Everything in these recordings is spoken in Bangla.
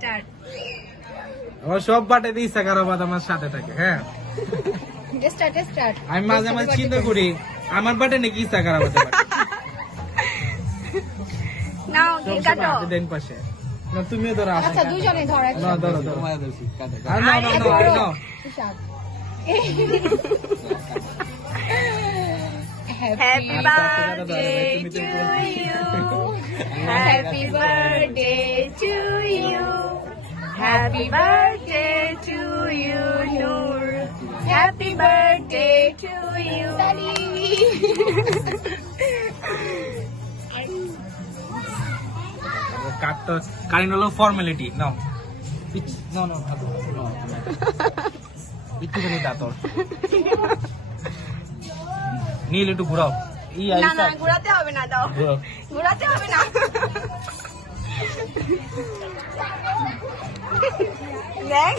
স্টার্ট। ও সব বাটাতে ইচ্ছা খারাপ আমার সাথে থাকে। হ্যাঁ স্টার্ট। আমি মাঝে মাঝে চিন্তা করি আমার বাটে নাকি ইচ্ছা খারাপ হতে পারে। নাও কাটো। দেন পাশে না তুমিও ধরো। আচ্ছা দুইজনে ধর না একসাথে। ধরো ধরো। আর না না এত না বড়। না হিসাব। Happy birthday to you. Happy birthday to you. Happy birthday to you, Noor. Happy birthday to you. কাটটা কাইন্ড হলো ফর্মালিটি। নাও না না একটু করে দাঁতর নীল একটু ঘুরাও। না না ঘোরাতে হবে না, দাও ঘোরাতে হবে না। দেখ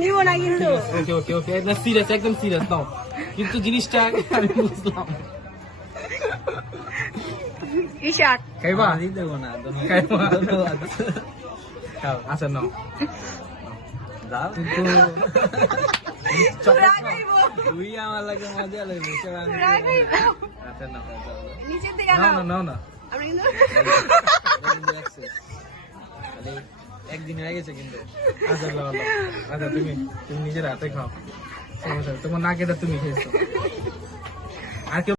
নিব না কিন্তু। ওকে ওকে ওকে একদম সিরিয়াস একদম সিরিয়াস নাও কিন্তু জিনিসটা আমি বুঝলাম। ঈশাক খাইবা দেবো না খাইবা। আচ্ছা নাও কিন্তু তুই আমার লাগে মজা লাগবে। আচ্ছা নাও নিচে থেকে নাও নাও। নাও না আমরা কিন্তু একদিন হয়ে গেছে কিন্তু। আচ্ছা লাও লাও। আচ্ছা তুমি তুমি নিজের হাতে খাও। সমস্যা নেই, তোমার নাকেটা তুমি খেয়েছো আর কেউ